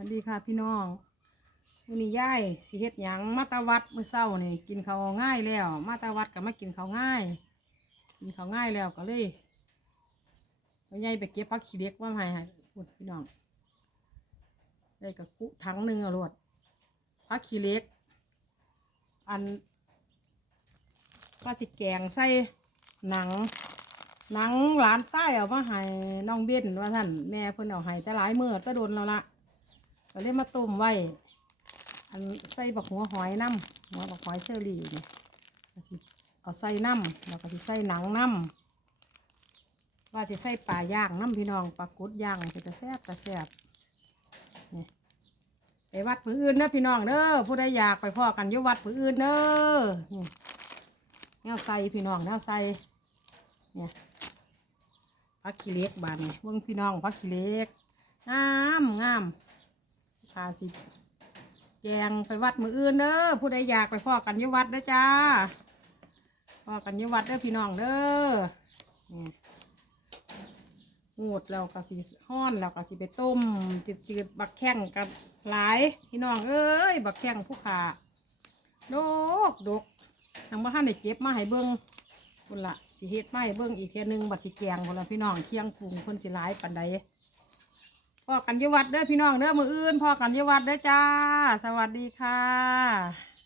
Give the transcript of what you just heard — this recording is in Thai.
วัสดีค่ะพี่น้องมื้อนี้ย่ายสิเฮ็ดหยังมาตาวัดมื้อเช้านี่กินข้าวง่ายแล้ว มาตาวัดก็มากินข้าวง่าย กินข้าวง่ายแล้วก็เลยยายไปเก็บผักขี้เล็กมาให้ให้พี่น้องได้กับคุถังหนึ่งอะรวดผักขี้เล็ก อันก็สิแกงใส่หนังหนังหลานไส้เอามาให้น้องเบ้นว่าท่านแม่เพิ่นเอาให้แต่หลายมื้อก็โดนแล้วละ ก็เลยมาต้มไว้ อันใส่บักหัวหอยน้ำหัวบักหอยเชอรี่เนี่ยเอาใส่น้ำแล้วก็สิใส่หนังน้ำว่าสิใส่ปลาย่างน้ำพี่น้องปลากุดย่างก็จะแซ่บก็แซ่บนี่ไปวัดผืออื่นเด้อพี่น้องเด้อผู้ใดอยากไปพ่อกันยู่วัดผืออื่นเด้อนี่แนวใส่พี่น้องแนวใส่เนี่ยพักขี้เล็กบานนี่เบิ่งพี่น้องพักขี้เล็กงามงามาสิแกงไปวัดมืออื่นเด้อผู้ใดอยากไปพ่อกันยี่วัดเด้อจ้าพ่อกันยี่วัดเด้อพี่น้องเด้อนี่งูดแล้วก็สิห้อนแล้วก็สิไปต้มจืดๆบักแข้งกับหลายพี่น้องเอ้ยบักแข้งผู้ขาดกดกทางบ้านได้เก็บมาให้เบิ้งคนละสิเฮ็ดมาให้เบิ้งอีกเทียหนึงบัดสิแกงคนละพี่น้องเคียงปรุงคนสิหลายปันใด พ่อกันยวัดเด้อพี่น้องเด้อมืออื่นพ่อกันยวัดเด้อจ้า สวัสดีค่ะ